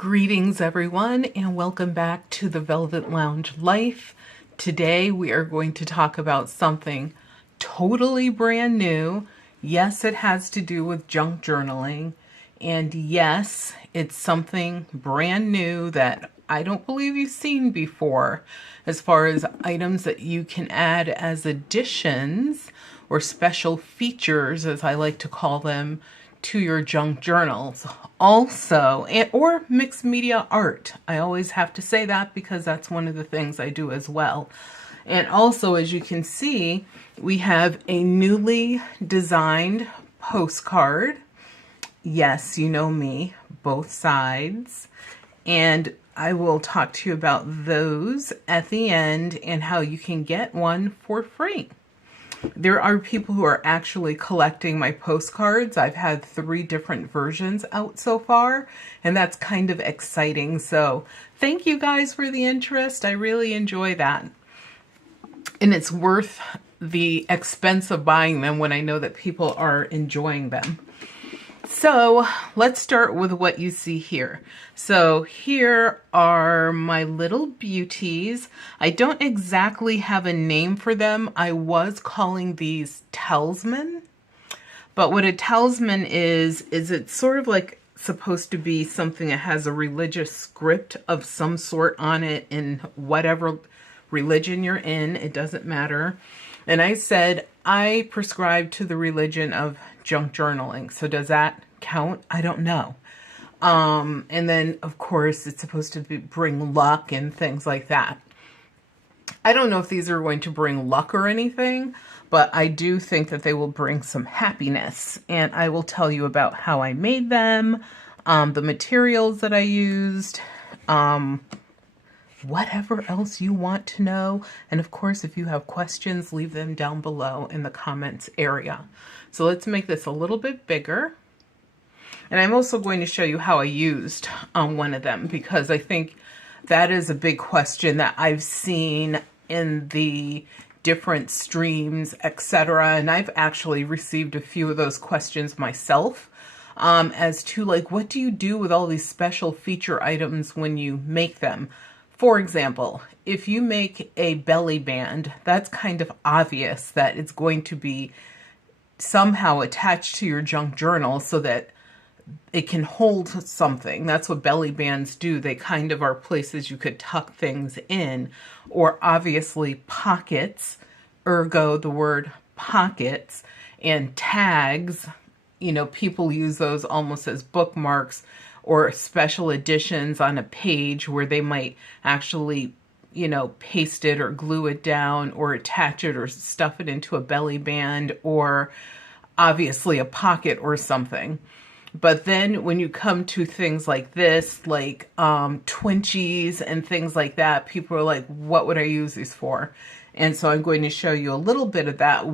Greetings everyone and welcome back to the Velvet Lounge Life. Today we are going to talk about something totally brand new. Yes, it has to do with junk journaling. And yes, it's something brand new that I don't believe you've seen before, as far as items that you can add as additions or special features, as I like to call them, to your junk journals. Also, or mixed media art. I always have to say that because that's one of the things I do as well. And also, as you can see, we have a newly designed postcard. Yes, you know me, both sides. And I will talk to you about those at the end and how you can get one for free. There are people who are actually collecting my postcards. I've had 3 different versions out so far, and that's kind of exciting. So thank you guys for the interest. I really enjoy that. And it's worth the expense of buying them when I know that people are enjoying them. So let's start with what you see here. So here are my little beauties. I don't exactly have a name for them. I was calling these talisman. But what a talisman is it's sort of like supposed to be something that has a religious script of some sort on it in whatever religion you're in. It doesn't matter. And I said I prescribe to the religion of junk journaling. So does that count? I don't know. And then, of course, it's supposed to bring luck and things like that. I don't know if these are going to bring luck or anything, but I do think that they will bring some happiness. And I will tell you about how I made them, the materials that I used, whatever else you want to know. And of course, if you have questions, leave them down below in the comments area. So let's make this a little bit bigger. And I'm also going to show you how I used one of them, because I think that is a big question that I've seen in the different streams, etc. And I've actually received a few of those questions myself, as to like, what do you do with all these special feature items when you make them? For example, if you make a belly band, that's kind of obvious that it's going to be somehow attached to your junk journal so that it can hold something. That's what belly bands do. They kind of are places you could tuck things in, or obviously pockets, ergo the word pockets, and tags. You know, people use those almost as bookmarks or special editions on a page where they might actually, you know, paste it or glue it down or attach it or stuff it into a belly band or obviously a pocket or something. But then when you come to things like this, like Twinchies and things like that, people are like, what would I use these for? And so I'm going to show you a little bit of that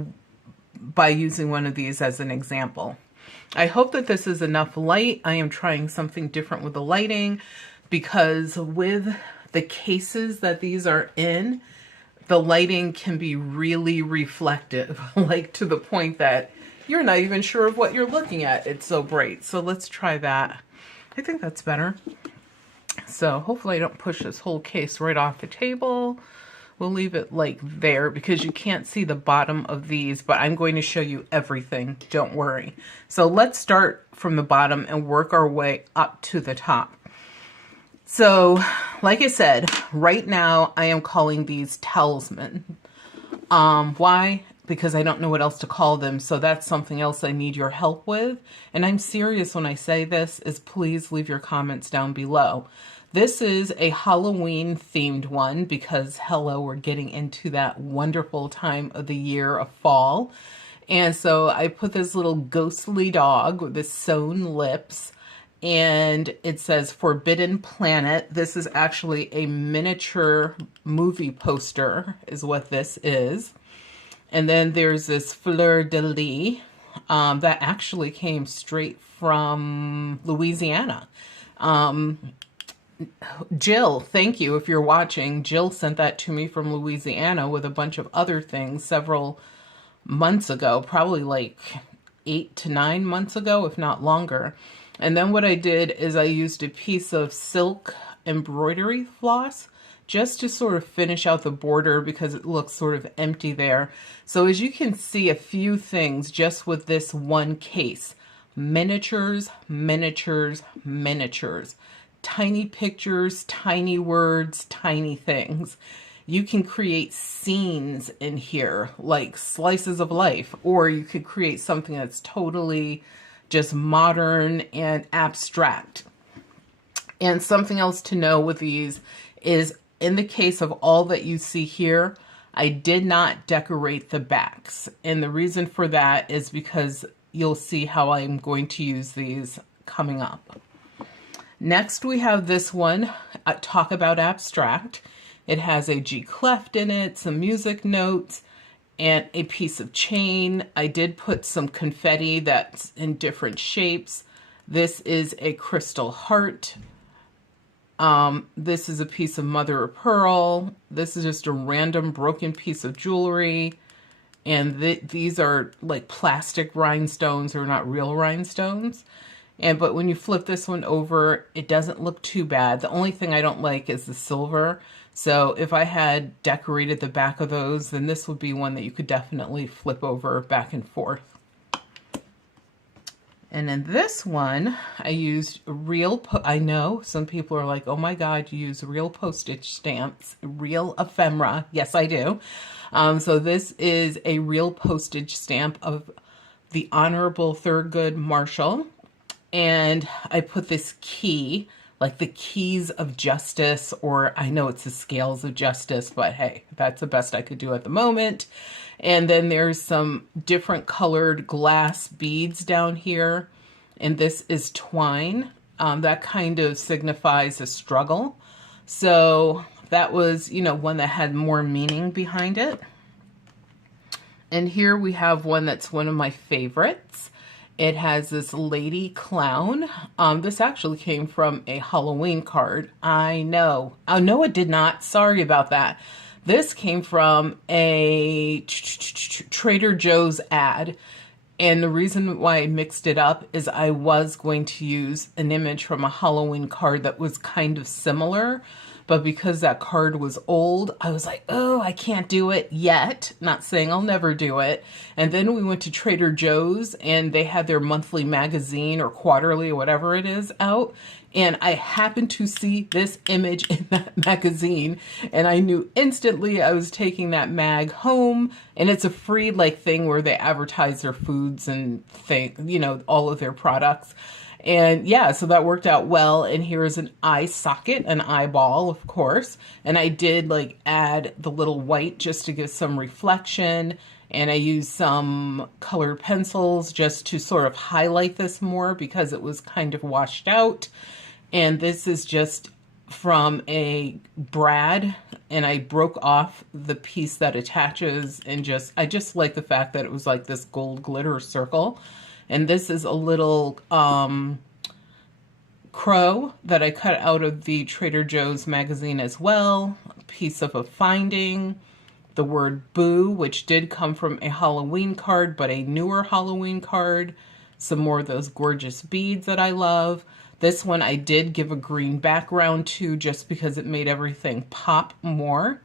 by using one of these as an example. I hope that this is enough light. I am trying something different with the lighting, because with the cases that these are in, the lighting can be really reflective, like to the point that you're not even sure of what you're looking at. It's so bright. So let's try that. I think that's better. So hopefully I don't push this whole case right off the table. We'll leave it like there because you can't see the bottom of these, but I'm going to show you everything. Don't worry. So let's start from the bottom and work our way up to the top. So like I said, right now I am calling these talisman. Why? Because I don't know what else to call them. So that's something else I need your help with. And I'm serious when I say this, is please leave your comments down below. This is a Halloween themed one because hello, we're getting into that wonderful time of the year of fall. And so I put this little ghostly dog with his sewn lips, and it says Forbidden Planet. This is actually a miniature movie poster is what this is. And then there's this fleur de lis that actually came straight from Louisiana. Jill, thank you if you're watching. Jill sent that to me from Louisiana with a bunch of other things several months ago, probably like 8 to 9 months ago, if not longer. And then what I did is I used a piece of silk embroidery floss just to sort of finish out the border because it looks sort of empty there. So as you can see, a few things just with this one case. Miniatures, miniatures, miniatures. Tiny pictures, tiny words, tiny things. You can create scenes in here, like slices of life, or you could create something that's totally just modern and abstract. And something else to know with these is, in the case of all that you see here, I did not decorate the backs. And the reason for that is because you'll see how I'm going to use these coming up. Next, we have this one, Talk About Abstract. It has a G clef in it, some music notes, and a piece of chain. I did put some confetti that's in different shapes. This is a crystal heart. This is a piece of mother of pearl. This is just a random broken piece of jewelry. And these are like plastic rhinestones, or not real rhinestones. But when you flip this one over, it doesn't look too bad. The only thing I don't like is the silver. So if I had decorated the back of those, then this would be one that you could definitely flip over back and forth. And in this one, I used real, I know some people are like, oh my God, you use real postage stamps, real ephemera. Yes, I do. So this is a real postage stamp of the Honorable Thurgood Marshall. And I put this key, like the keys of justice, or I know it's the scales of justice, but hey, that's the best I could do at the moment. And then there's some different colored glass beads down here. And this is twine. That kind of signifies a struggle. So that was, you know, one that had more meaning behind it. And here we have one that's one of my favorites. It has this lady clown. This actually came from a Halloween card. I know. Oh, no, it did not. Sorry about that. This came from a Trader Joe's ad. And the reason why I mixed it up is I was going to use an image from a Halloween card that was kind of similar. But because that card was old, I was like, oh, I can't do it yet. Not saying I'll never do it. And then we went to Trader Joe's and they had their monthly magazine or quarterly or whatever it is out. And I happened to see this image in that magazine. And I knew instantly I was taking that mag home. And it's a free like thing where they advertise their foods and you know, all of their products. And yeah, so that worked out well. And here's an eye socket, an eyeball, of course. And I did like add the little white just to give some reflection. And I used some colored pencils just to sort of highlight this more because it was kind of washed out. And this is just from a brad, and I broke off the piece that attaches, and I just like the fact that it was like this gold glitter circle. And this is a little crow that I cut out of the Trader Joe's magazine as well. A piece of a finding. The word boo, which did come from a Halloween card, but a newer Halloween card. Some more of those gorgeous beads that I love. This one I did give a green background to just because it made everything pop more.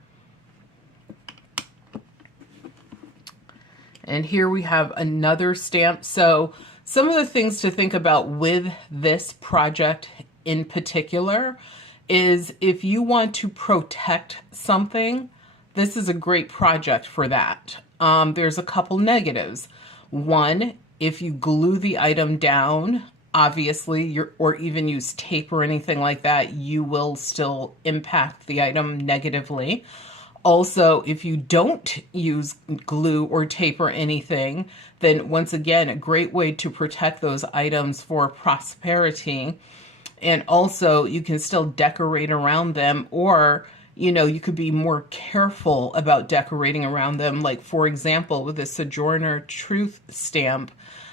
And here we have another stamp. So some of the things to think about with this project in particular is if you want to protect something, this is a great project for that. There's a couple negatives. One, if you glue the item down, obviously, or even use tape or anything like that, you will still impact the item negatively. Also, if you don't use glue or tape or anything, then once again, a great way to protect those items for prosperity. And also, you can still decorate around them, or, you know, you could be more careful about decorating around them. Like, for example, with the Sojourner Truth stamp,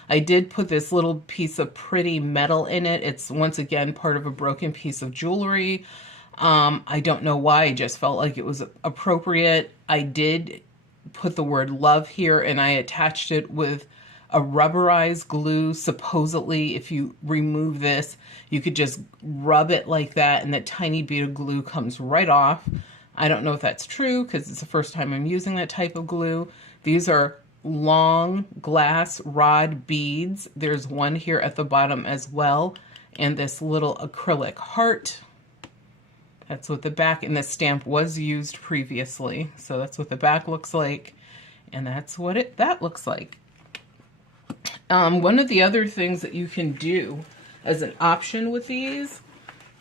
I did put this little piece of pretty metal in it. It's, once again, part of a broken piece of jewelry. I don't know why, I just felt like it was appropriate. I did put the word love here, and I attached it with a rubberized glue. Supposedly, if you remove this, you could just rub it like that and that tiny bit of glue comes right off. I don't know if that's true because it's the first time I'm using that type of glue. These are long glass rod beads. There's one here at the bottom as well, and this little acrylic heart. That's what the back, and the stamp was used previously, so that's what the back looks like, and that's what that looks like. One of the other things that you can do as an option with these,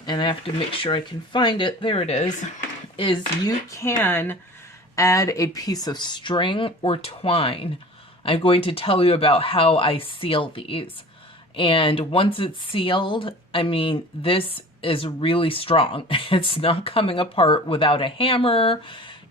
and I have to make sure I can find it, there it is you can add a piece of string or twine. I'm going to tell you about how I seal these. And once it's sealed, I mean, this is really strong. It's not coming apart without a hammer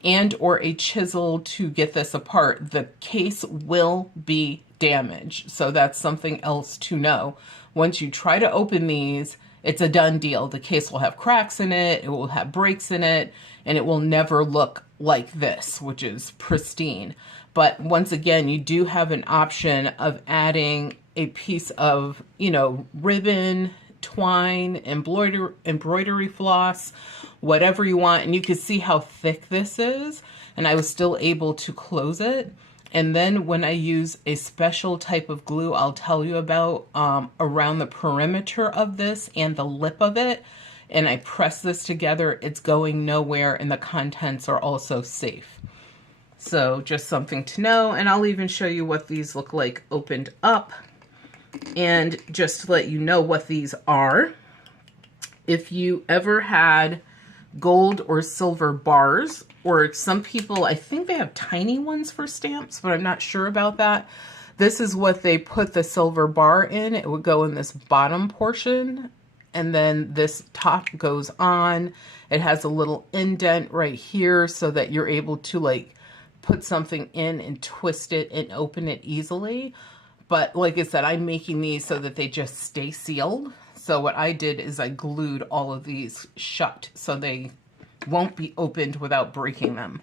and or a chisel to get this apart. The case will be damaged. So that's something else to know. Once you try to open these, it's a done deal. The case will have cracks in it, it will have breaks in it, and it will never look like this, which is pristine. But once again, you do have an option of adding a piece of, you know, ribbon, twine, embroidery floss, whatever you want. And you can see how thick this is. And I was still able to close it. And then when I use a special type of glue, I'll tell you about around the perimeter of this and the lip of it, and I press this together, it's going nowhere, and the contents are also safe. So just something to know, and I'll even show you what these look like opened up. And just to let you know what these are, if you ever had gold or silver bars, or some people, I think they have tiny ones for stamps, but I'm not sure about that. This is what they put the silver bar in. It would go in this bottom portion, and then this top goes on. It has a little indent right here so that you're able to like put something in and twist it and open it easily. But like I said, I'm making these so that they just stay sealed. So what I did is I glued all of these shut so they won't be opened without breaking them.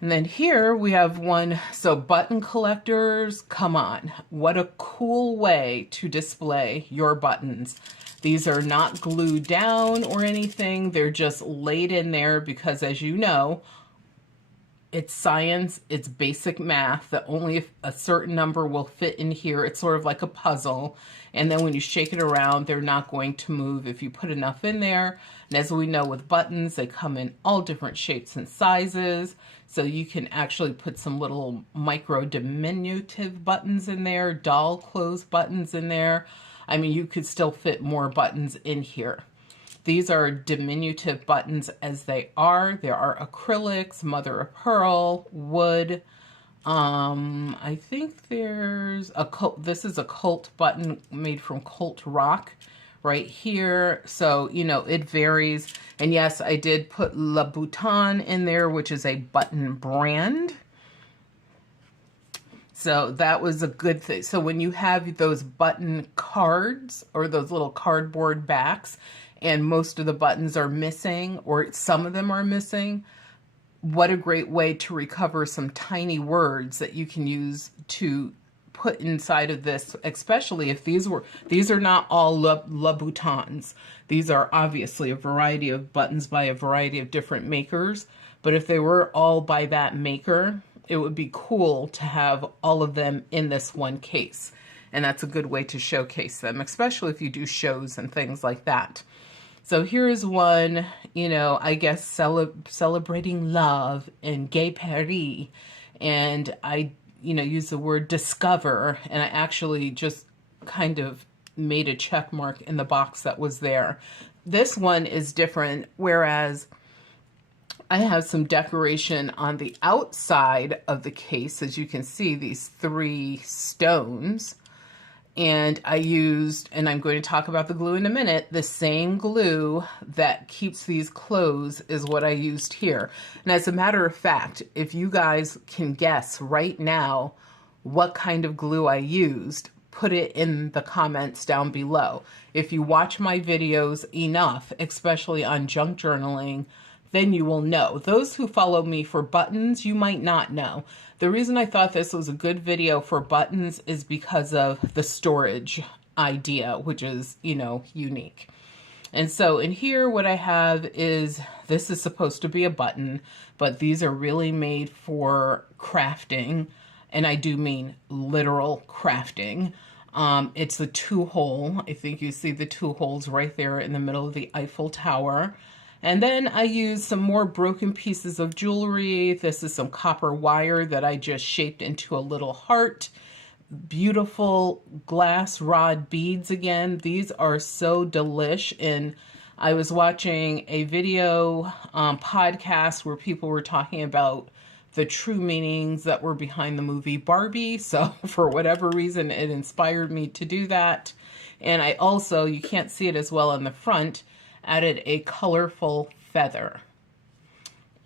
And then here we have one, so button collectors, come on. What a cool way to display your buttons. These are not glued down or anything. They're just laid in there because, as you know, it's science, it's basic math, that only a certain number will fit in here. It's sort of like a puzzle. And then when you shake it around, they're not going to move if you put enough in there. And as we know with buttons, they come in all different shapes and sizes. So you can actually put some little micro diminutive buttons in there, doll clothes buttons in there. I mean, you could still fit more buttons in here. These are diminutive buttons as they are. There are acrylics, mother of pearl, wood. I think there's a Colt. This is a Colt button made from Colt rock right here. So, you know, it varies. And yes, I did put La Bouton in there, which is a button brand. So that was a good thing. So when you have those button cards or those little cardboard backs and most of the buttons are missing or some of them are missing, what a great way to recover some tiny words that you can use to put inside of this, especially if these are not all La Boutons. These are obviously a variety of buttons by a variety of different makers, but if they were all by that maker, it would be cool to have all of them in this one case. And that's a good way to showcase them, especially if you do shows and things like that. So here's one, you know, I guess celebrating love in Gay Paris. And I, you know, use the word discover, and I actually just kind of made a check mark in the box that was there. This one is different, whereas I have some decoration on the outside of the case. As you can see, these 3 stones. And I used, and I'm going to talk about the glue in a minute, the same glue that keeps these closed is what I used here. And as a matter of fact, if you guys can guess right now what kind of glue I used, put it in the comments down below. If you watch my videos enough, especially on junk journaling, then you will know. Those who follow me for buttons, you might not know. The reason I thought this was a good video for buttons is because of the storage idea, which is, you know, unique. And so in here, what I have is, this is supposed to be a button, but these are really made for crafting. And I do mean literal crafting. It's the 2-hole. I think you see the 2 holes right there in the middle of the Eiffel Tower. And then I use some more broken pieces of jewelry. This is some copper wire that I just shaped into a little heart. Beautiful glass rod beads again. These are so delish. And I was watching a video podcast where people were talking about the true meanings that were behind the movie Barbie. So for whatever reason, it inspired me to do that. And I also, you can't see it as well on the front, added a colorful feather.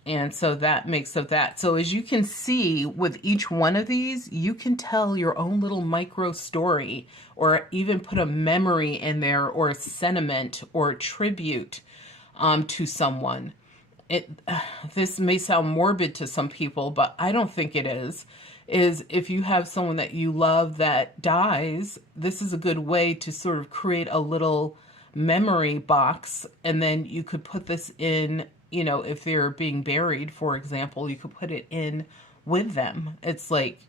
And so that makes of that. So as you can see with each one of these, you can tell your own little micro story, or even put a memory in there, or a sentiment or a tribute to someone. This may sound morbid to some people, but I don't think it is if you have someone that you love that dies, this is a good way to sort of create a little memory box. And then you could put this in, you know, if they're being buried, for example, you could put it in with them. It's like,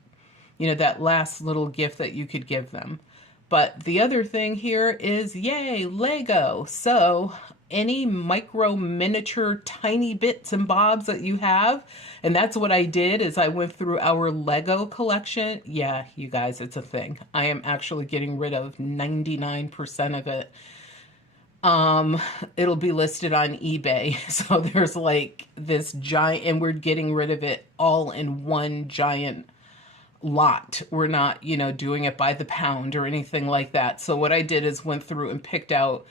you know, that last little gift that you could give them. But the other thing here is, yay, Lego. So any micro miniature tiny bits and bobs that you have, and that's what I did, is I went through our Lego collection. Yeah, you guys, it's a thing. I am actually getting rid of 99% of it. It'll be listed on eBay. So there's like this giant, and we're getting rid of it all in one giant lot. We're not, you know, doing it by the pound or anything like that. So what I did is went through and picked out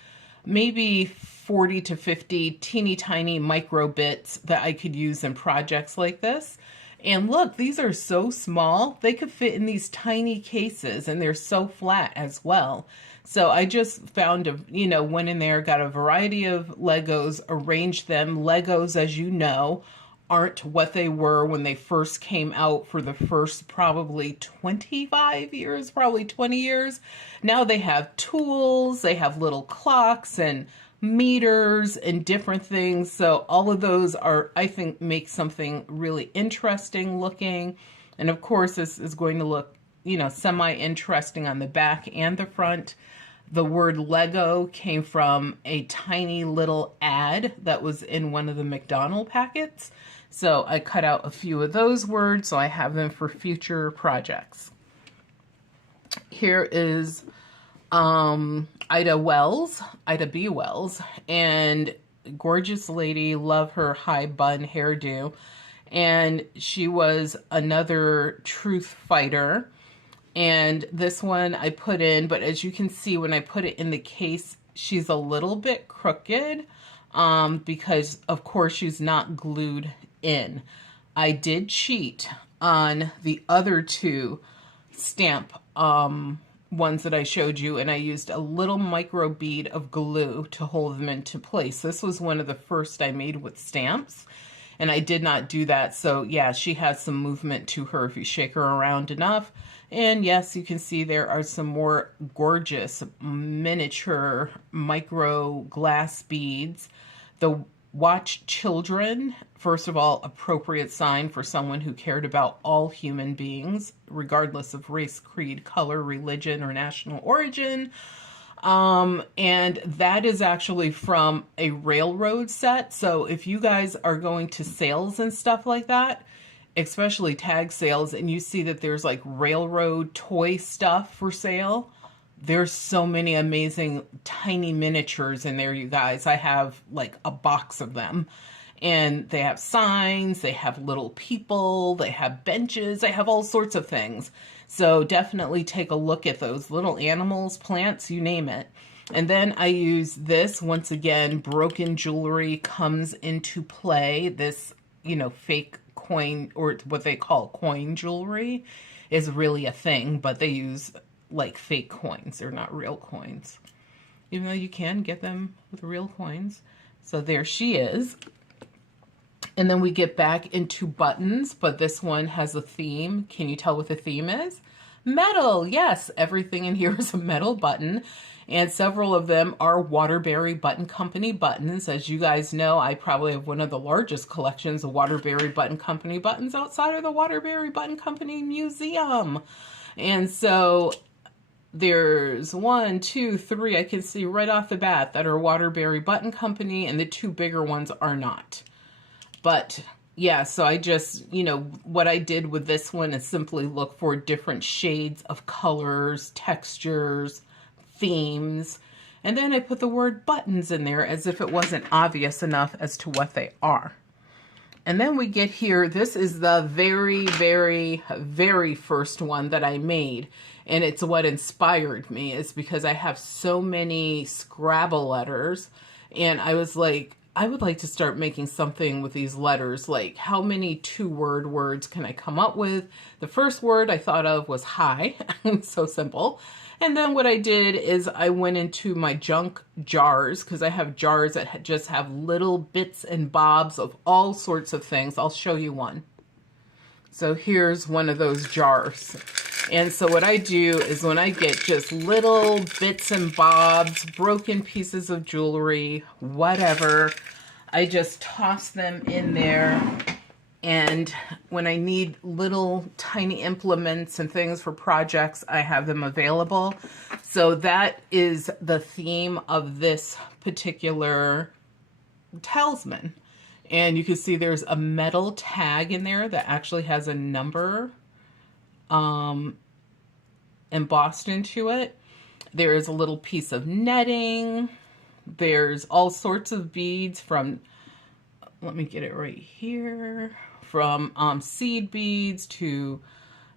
maybe 40 to 50 teeny tiny micro bits that I could use in projects like this. And look, these are so small, they could fit in these tiny cases, and they're so flat as well. So I just found, went in there, got a variety of Legos, arranged them. Legos, as you know, aren't what they were when they first came out for the first probably 25 years, probably 20 years. Now they have tools, they have little clocks and meters and different things. So all of those are, I think, make something really interesting looking. And of course, this is going to look, semi-interesting on the back and the front. The word Lego came from a tiny little ad that was in one of the McDonald's packets. So I cut out a few of those words, so I have them for future projects. Here is Ida B. Wells, and gorgeous lady, love her high bun hairdo. And she was another truth fighter. And this one I put in, but as you can see, when I put it in the case, she's a little bit crooked because, of course, she's not glued in. I did cheat on the other two stamp ones that I showed you, and I used a little micro bead of glue to hold them into place. This was one of the first I made with stamps, and I did not do that. So yeah, she has some movement to her if you shake her around enough. And yes, you can see there are some more gorgeous miniature micro glass beads. The watch children, first of all, appropriate sign for someone who cared about all human beings, regardless of race, creed, color, religion, or national origin. And that is actually from a railroad set. So if you guys are going to sales and stuff like that, especially tag sales, and you see that there's like railroad toy stuff for sale, there's so many amazing tiny miniatures in there, you guys. I have like a box of them, and they have signs, they have little people, they have benches, they have all sorts of things. So definitely take a look at those little animals, plants, you name it. And then I use this, once again, broken jewelry comes into play. This, fake coin, or what they call coin jewelry, is really a thing, but they use like fake coins. They're not real coins, even though you can get them with real coins. So there she is. And then we get back into buttons, but this one has a theme. Can you tell what the theme is? Metal, yes, everything in here is a metal button. And several of them are Waterbury Button Company buttons. As you guys know, I probably have one of the largest collections of Waterbury Button Company buttons outside of the Waterbury Button Company Museum. And so there's 1, 2, 3, I can see right off the bat that are Waterbury Button Company, and the 2 bigger ones are not. But yeah, so I just, you know, what I did with this one is simply look for different shades of colors, textures, themes, and then I put the word buttons in there as if it wasn't obvious enough as to what they are. And then we get here, this is the very, very, very first one that I made. And it's what inspired me, is because I have so many Scrabble letters. And I was like, I would like to start making something with these letters. Like, how many 2-word words can I come up with? The first word I thought of was hi. So simple. And then what I did is I went into my junk jars, because I have jars that just have little bits and bobs of all sorts of things. I'll show you one. So here's one of those jars. And so what I do is when I get just little bits and bobs, broken pieces of jewelry, whatever, I just toss them in there. And when I need little tiny implements and things for projects, I have them available. So that is the theme of this particular talisman. And you can see there's a metal tag in there that actually has a number embossed into it. There is a little piece of netting. There's all sorts of beads from, let me get it right here, from seed beads to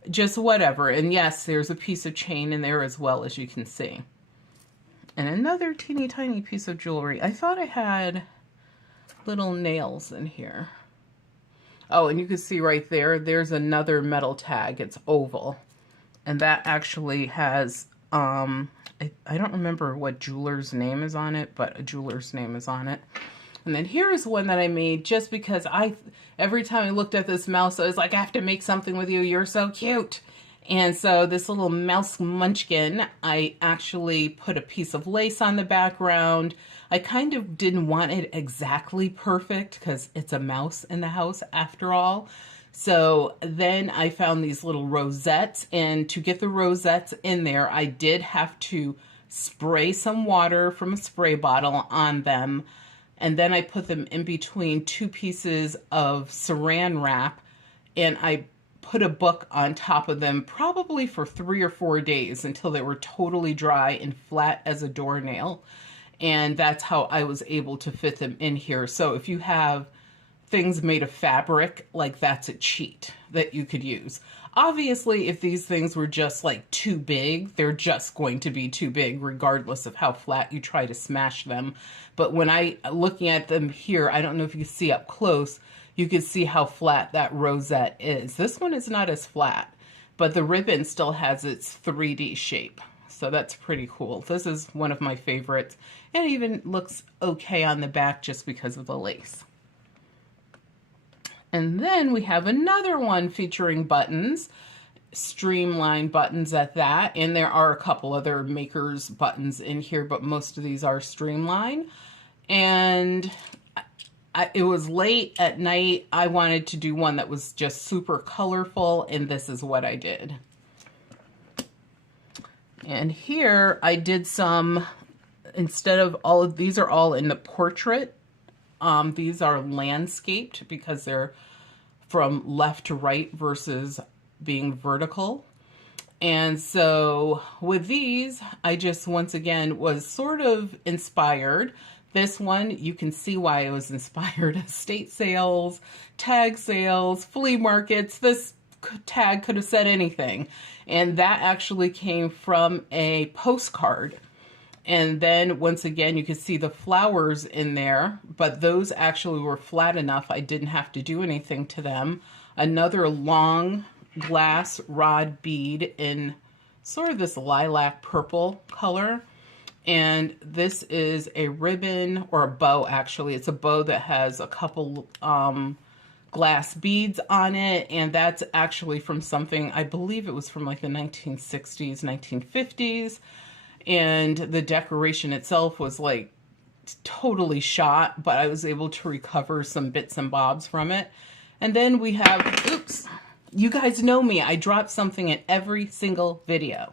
just whatever. And yes, there's a piece of chain in there as well, as you can see. And another teeny tiny piece of jewelry. I thought I had little nails in here. Oh, and you can see right there, there's another metal tag. It's oval. And that actually has, I don't remember what jeweler's name is on it, but a jeweler's name is on it. And then here's one that I made just because every time I looked at this mouse, I was like, I have to make something with you. You're so cute. And so this little mouse munchkin, I actually put a piece of lace on the background. I kind of didn't want it exactly perfect because it's a mouse in the house after all. So then I found these little rosettes, and to get the rosettes in there, I did have to spray some water from a spray bottle on them. And then I put them in between 2 pieces of saran wrap, and I put a book on top of them probably for 3 or 4 days until they were totally dry and flat as a doornail. And that's how I was able to fit them in here. So if you have things made of fabric, like, that's a cheat that you could use. Obviously, if these things were just like too big, they're just going to be too big regardless of how flat you try to smash them. But when looking at them here, I don't know if you can see up close, you can see how flat that rosette is. This one is not as flat, but the ribbon still has its 3D shape. So that's pretty cool. This is one of my favorites. And it even looks okay on the back just because of the lace. And then we have another one featuring buttons, streamlined buttons at that. And there are a couple other makers buttons in here, but most of these are streamlined. And it was late at night. I wanted to do one that was just super colorful, and this is what I did. And here I did some, instead of all of these are all in the portrait. These are landscaped because they're from left to right versus being vertical. And so with these, I just once again was sort of inspired. This one, you can see why I was inspired. Estate sales, tag sales, flea markets. This tag could have said anything. And that actually came from a postcard. And then once again, you can see the flowers in there, but those actually were flat enough. I didn't have to do anything to them. Another long glass rod bead in sort of this lilac purple color. And this is a ribbon, or a bow actually. It's a bow that has a couple glass beads on it, and that's actually from something, I believe it was from like the 1960s, 1950s, and the decoration itself was like totally shot, but I was able to recover some bits and bobs from it. And then we have, oops, you guys know me, I drop something in every single video.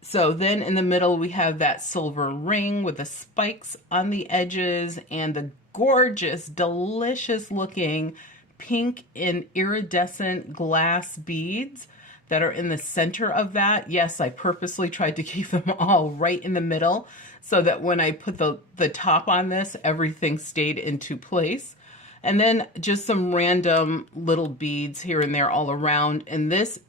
So then in the middle we have that silver ring with the spikes on the edges and the gorgeous, delicious looking pink and iridescent glass beads that are in the center of that. Yes, I purposely tried to keep them all right in the middle so that when I put the top on this, everything stayed into place. And then just some random little beads here and there all around. And this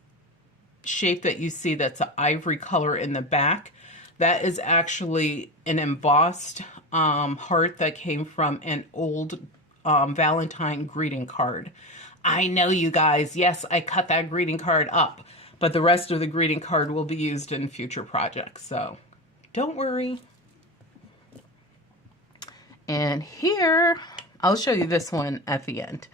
shape that you see that's an ivory color in the back, that is actually an embossed heart that came from an old Valentine greeting card. I know, you guys, yes, I cut that greeting card up, but the rest of the greeting card will be used in future projects, so don't worry. And here, I'll show you this one at the end.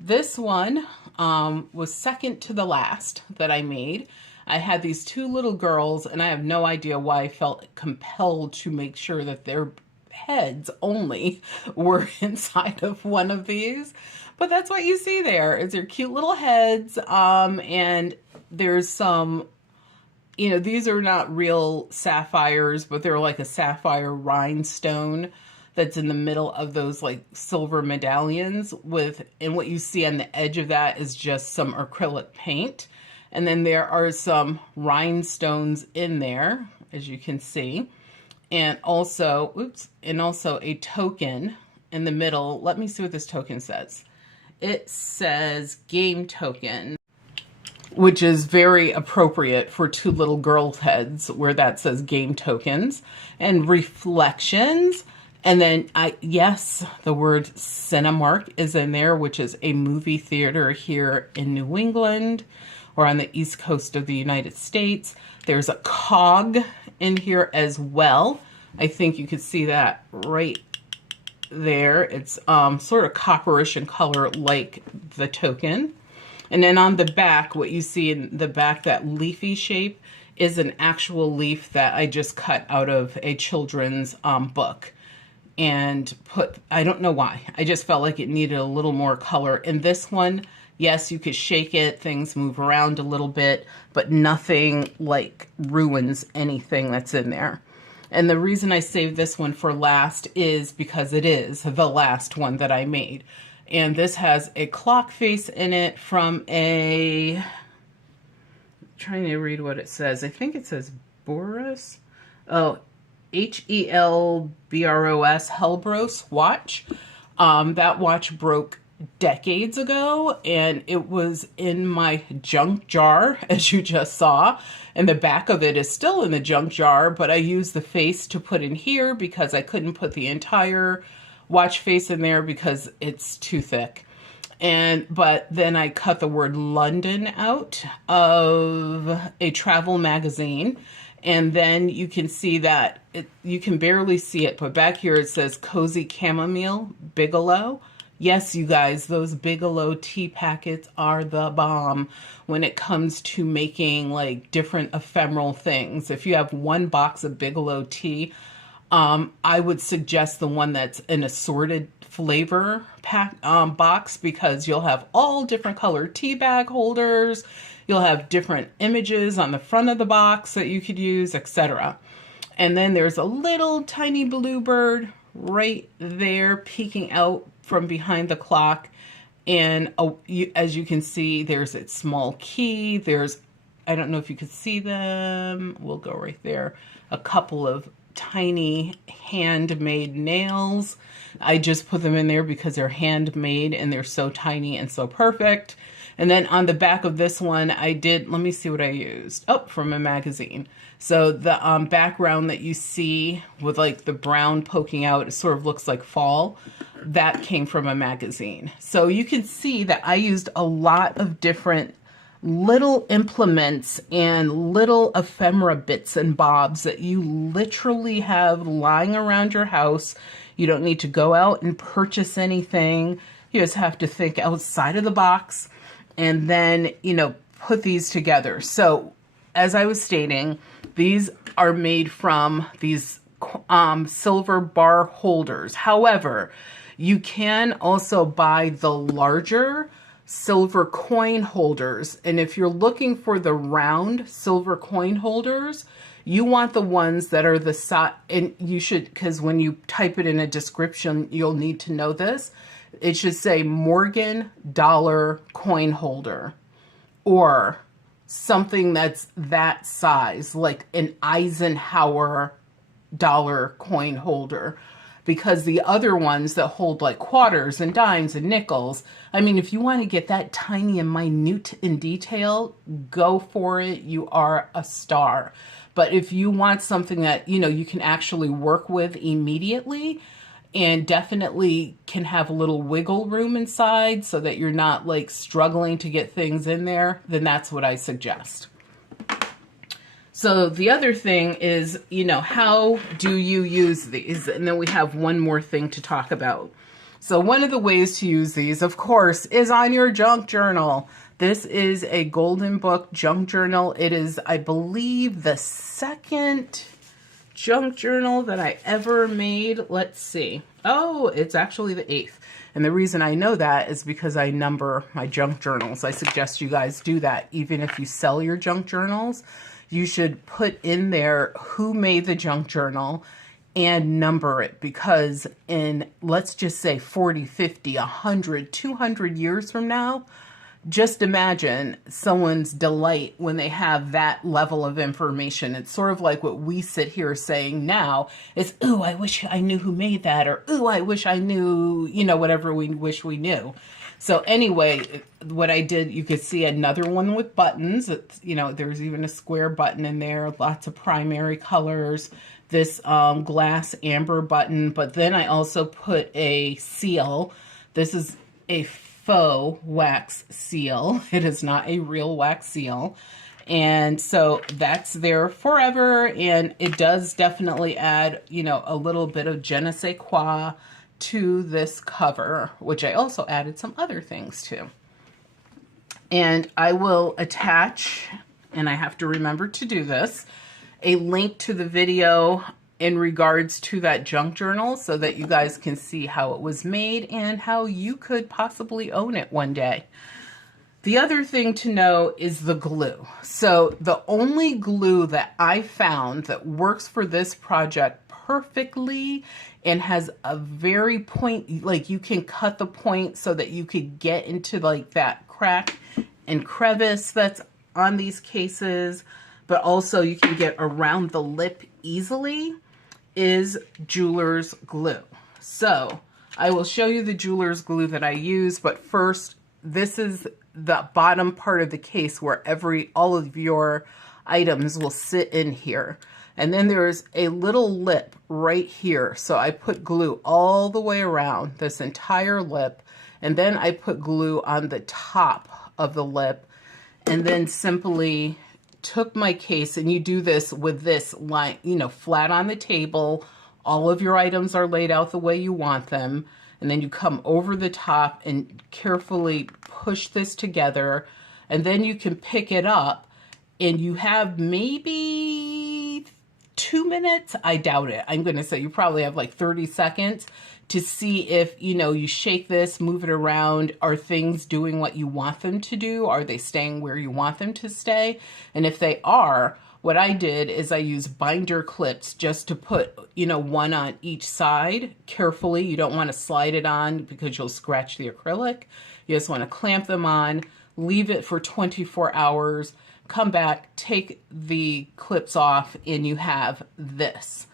This one was second to the last that I made. I had these two little girls, and I have no idea why I felt compelled to make sure that their heads only were inside of one of these. But that's what you see there, is their cute little heads. And there's some, you know, these are not real sapphires, but they're like a sapphire rhinestone that's in the middle of those like silver medallions with, and what you see on the edge of that is just some acrylic paint. And then there are some rhinestones in there, as you can see. And also, oops, and also a token in the middle. Let me see what this token says. It says game token, which is very appropriate for two little girls' heads where that says game tokens. And reflections. And then, yes, the word Cinemark is in there, which is a movie theater here in New England or on the East Coast of the United States. There's a cog in here as well. I think you could see that right there. It's sort of copperish in color like the token. And then on the back, what you see in the back, that leafy shape, is an actual leaf that I just cut out of a children's book. And put, I don't know why, I just felt like it needed a little more color. In this one, yes, you could shake it, things move around a little bit, but nothing like ruins anything that's in there. And the reason I saved this one for last is because it is the last one that I made. And this has a clock face in it from a, I'm trying to read what it says. I think it says Boris. Oh, Helbros, Helbros watch. That watch broke decades ago, and it was in my junk jar, as you just saw. And the back of it is still in the junk jar, but I used the face to put in here because I couldn't put the entire watch face in there because it's too thick. But then I cut the word London out of a travel magazine. And then you can see that, you can barely see it, but back here it says Cozy Chamomile Bigelow. Yes, you guys, those Bigelow tea packets are the bomb when it comes to making like different ephemeral things. If you have one box of Bigelow tea, I would suggest the one that's an assorted flavor pack box, because you'll have all different colored tea bag holders. You'll have different images on the front of the box that you could use, etc. And then there's a little tiny bluebird right there peeking out from behind the clock. And as you can see, there's a small key. There's, I don't know if you could see them. We'll go right there. A couple of tiny handmade nails. I just put them in there because they're handmade and they're so tiny and so perfect. And then on the back of this one, I did, let me see what I used. Oh, from a magazine. So the background that you see with like the brown poking out, it sort of looks like fall. That came from a magazine. So you can see that I used a lot of different little implements and little ephemera bits and bobs that you literally have lying around your house. You don't need to go out and purchase anything. You just have to think outside of the box and then, you know, put these together. So as I was stating, these are made from these silver bar holders. However, you can also buy the larger silver coin holders. And if you're looking for the round silver coin holders, you want the ones that are the size, and you should, because when you type it in a description, you'll need to know this. It should say Morgan dollar coin holder or something that's that size, like an Eisenhower dollar coin holder. Because the other ones that hold like quarters and dimes and nickels, I mean, if you want to get that tiny and minute in detail, go for it. You are a star. But if you want something that, you know, you can actually work with immediately and definitely can have a little wiggle room inside so that you're not like struggling to get things in there, then that's what I suggest. So the other thing is, you know, how do you use these? And then we have one more thing to talk about. So one of the ways to use these, of course, is on your junk journal. This is a Golden Book junk journal. It is, I believe, the second junk journal that I ever made. Let's see. Oh, it's actually the 8th. And the reason I know that is because I number my junk journals. I suggest you guys do that. Even if you sell your junk journals, you should put in there who made the junk journal and number it, because in, let's just say 40, 50, 100, 200 years from now, just imagine someone's delight when they have that level of information. It's sort of like what we sit here saying now is, ooh, I wish I knew who made that, or ooh, I wish I knew, you know, whatever we wish we knew. So anyway, what I did, you could see another one with buttons. It's, you know, there's even a square button in there, lots of primary colors, this glass amber button. But then I also put a seal. This is a faux wax seal. It is not a real wax seal. And so that's there forever. And it does definitely add, you know, a little bit of je ne sais quoi to this cover, which I also added some other things to. And I will attach, and I have to remember to do this, a link to the video in regards to that junk journal so that you guys can see how it was made and how you could possibly own it one day. The other thing to know is the glue. So the only glue that I found that works for this project perfectly and has a very point, like you can cut the point so that you could get into like that crack and crevice that's on these cases, but also you can get around the lip easily, is jeweler's glue. So I will show you the jeweler's glue that I use, but first, this is the bottom part of the case where all of your items will sit in here. And then there's a little lip right here. So I put glue all the way around this entire lip. And then I put glue on the top of the lip. And then simply took my case, and you do this with this line, you know, flat on the table. All of your items are laid out the way you want them. And then you come over the top and carefully push this together. And then you can pick it up, and you have maybe 2 minutes. I doubt it. I'm going to say you probably have like 30 seconds to see if, you know, you shake this, move it around. Are things doing what you want them to do? Are they staying where you want them to stay? And if they are, what I did is I used binder clips just to put, you know, one on each side carefully. You don't want to slide it on because you'll scratch the acrylic. You just want to clamp them on, leave it for 24 hours, come back, take the clips off, and you have this.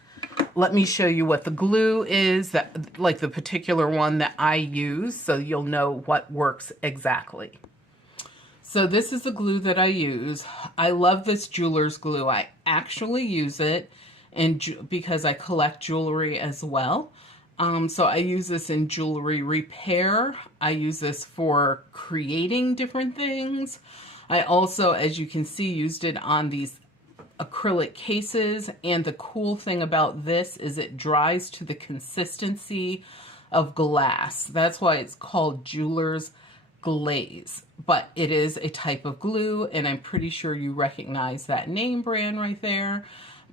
Let me show you what the glue is, that, like the particular one that I use, so you'll know what works exactly. So this is the glue that I use. I love this jeweler's glue. I actually use it because I collect jewelry as well. So I use this in jewelry repair. I use this for creating different things. I also, as you can see, used it on these acrylic cases. And the cool thing about this is it dries to the consistency of glass. That's why it's called jeweler's glaze, but it is a type of glue, and I'm pretty sure you recognize that name brand right there.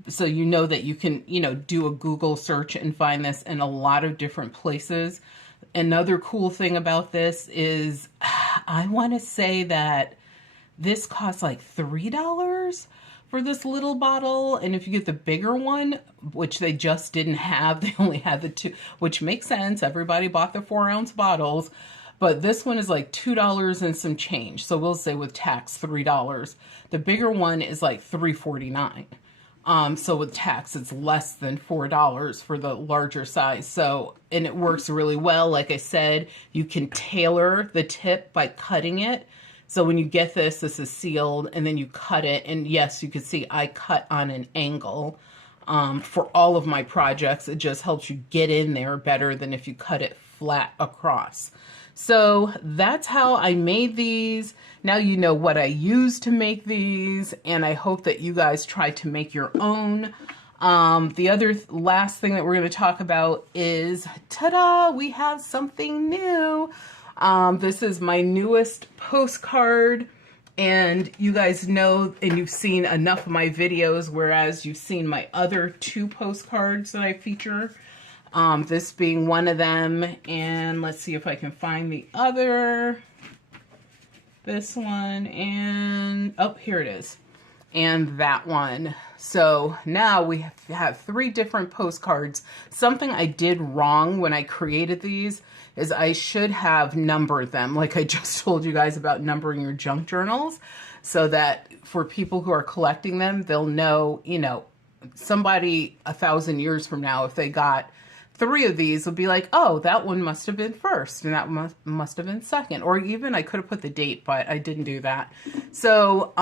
So you know that you can, you know, do a Google search and find this in a lot of different places. Another cool thing about this is I want to say that this costs like $3 for this little bottle, and if you get the bigger one, which they just didn't have, they only had the 2, which makes sense. Everybody bought the 4-ounce bottles. But this one is like $2 and some change. So we'll say with tax, $3. The bigger one is like $3.49. So with tax, it's less than $4 for the larger size. So, and it works really well. Like I said, you can tailor the tip by cutting it. So when you get this, this is sealed, and then you cut it. And yes, you can see I cut on an angle. For all of my projects, it just helps you get in there better than if you cut it flat across. So that's how I made these. Now you know what I used to make these, and I hope that you guys try to make your own. The other last thing that we're going to talk about is, ta-da, we have something new. This is my newest postcard, and you guys know, and you've seen enough of my videos, whereas you've seen my other 2 postcards that I feature. This being one of them, and let's see if I can find the other. This one, and oh, here it is. And that one. So now we have 3 different postcards. Something I did wrong when I created these is I should have numbered them, like I just told you guys about numbering your junk journals, so that for people who are collecting them, they'll know, you know, somebody 1,000 years from now, if they got 3 of these, would be like, oh, that one must have been first, and that must have been second. Or even I could have put the date, but I didn't do that. So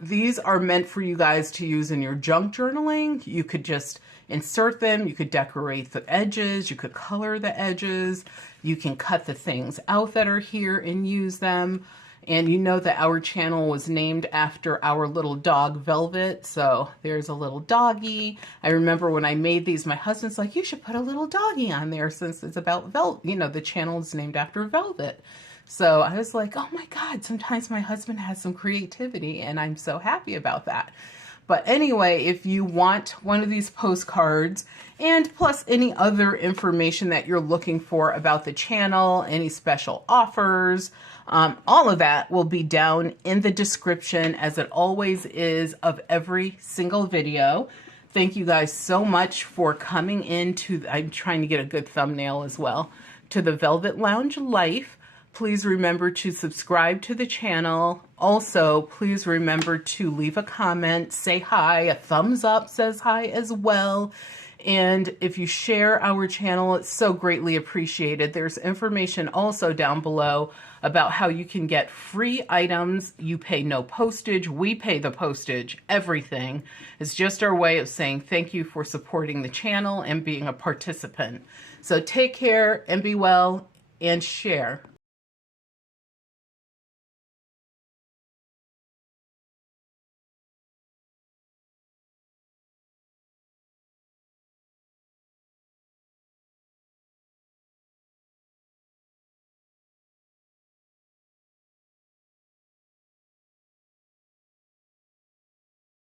these are meant for you guys to use in your junk journaling. You could just insert them. You could decorate the edges. You could color the edges. You can cut the things out that are here and use them. And you know that our channel was named after our little dog, Velvet. So there's a little doggy. I remember when I made these, my husband's like, you should put a little doggy on there since it's about Velvet. You know, the channel is named after Velvet. So I was like, oh my God, sometimes my husband has some creativity, and I'm so happy about that. But anyway, if you want one of these postcards, and plus any other information that you're looking for about the channel, any special offers, all of that will be down in the description, as it always is, of every single video. Thank you guys so much for coming into, I'm trying to get a good thumbnail as well, to the Velvet Lounge Life. Please remember to subscribe to the channel. Also, please remember to leave a comment, say hi, a thumbs up says hi as well. And if you share our channel, it's so greatly appreciated. There's information also down below about how you can get free items. You pay no postage, we pay the postage, everything. It's just our way of saying thank you for supporting the channel and being a participant. So take care and be well and share.